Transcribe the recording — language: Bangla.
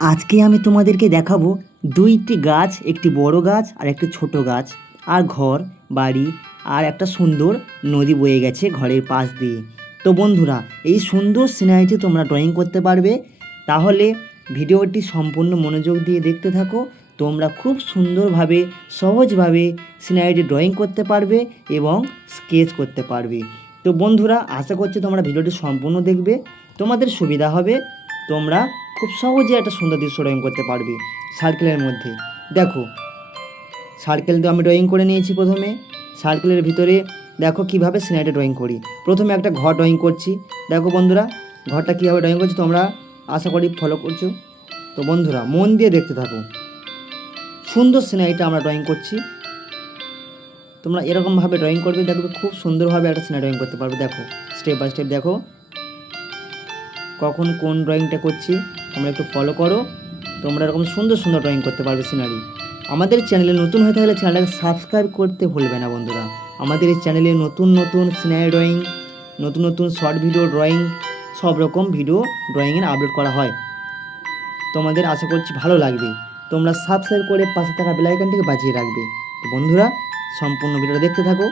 আজকে আমি তোমাদেরকে দেখাবো দুইটি গাছ, একটি বড় গাছ আর একটি ছোট গাছ, আর ঘর বাড়ি, আর একটা সুন্দর নদী বয়ে গেছে ঘরের পাশ দিয়ে। তো বন্ধুরা, এই সুন্দর সিনারিটি তোমরা ড্রয়িং করতে পারবে। তাহলে ভিডিওটি সম্পূর্ণ মনোযোগ দিয়ে দেখতে থাকো। তোমরা খুব সুন্দরভাবে সহজভাবে সিনারিটি ড্রয়িং করতে পারবে এবং স্কেচ করতে পারবে। তো বন্ধুরা, আশা করছি তোমরা ভিডিওটি সম্পূর্ণ দেখবে, তোমাদের সুবিধা হবে। তোমরা খুব সহজে একটা সুন্দর দৃশ্য ড্রয়িং করতে পারবে সার্কেলের মধ্যে। দেখো, সার্কেল তো আমি ড্রয়িং করে নিয়েছি। প্রথমে সার্কেলের ভিতরে দেখো কিভাবে সিনারিটা ড্রয়িং করি। প্রথমে একটা ঘর ড্রয়িং করছি। দেখো বন্ধুরা, ঘরটা কীভাবে ড্রয়িং করছি তোমরা আশা করি ফলো করছো। তো বন্ধুরা, মন দিয়ে দেখতে থাকো। সুন্দর সিনারিটা আমরা ড্রয়িং করছি। তোমরা এরকমভাবে ড্রয়িং করবে, দেখবে খুব সুন্দরভাবে একটা সিনারি ড্রয়িং করতে পারবে। দেখো, স্টেপ বাই স্টেপ দেখো কখন কোন ড্রয়িংটা করছি, তোমরা একটু ফলো করো। তোমরা এরকম সুন্দর সুন্দর ড্রয়িং করতে পারবে সিনারি। আমাদের চ্যানেলে নতুন হয়ে থাকলে চ্যানেলটাকে সাবস্ক্রাইব করতে ভুলবে না বন্ধুরা। আমাদের এই চ্যানেলে নতুন নতুন সিনারি ড্রয়িং, নতুন নতুন শর্ট ভিডিও ড্রয়িং, সব রকম ভিডিও ড্রয়িংয়ের আপলোড করা হয়। তোমাদের আশা করছি ভালো লাগবে। তোমরা সাবস্ক্রাইব করে পাশে থাকা বেল আইকনটিকে বাজিয়ে রাখবে। তো বন্ধুরা, সম্পূর্ণ ভিডিওটা দেখতে থাকো।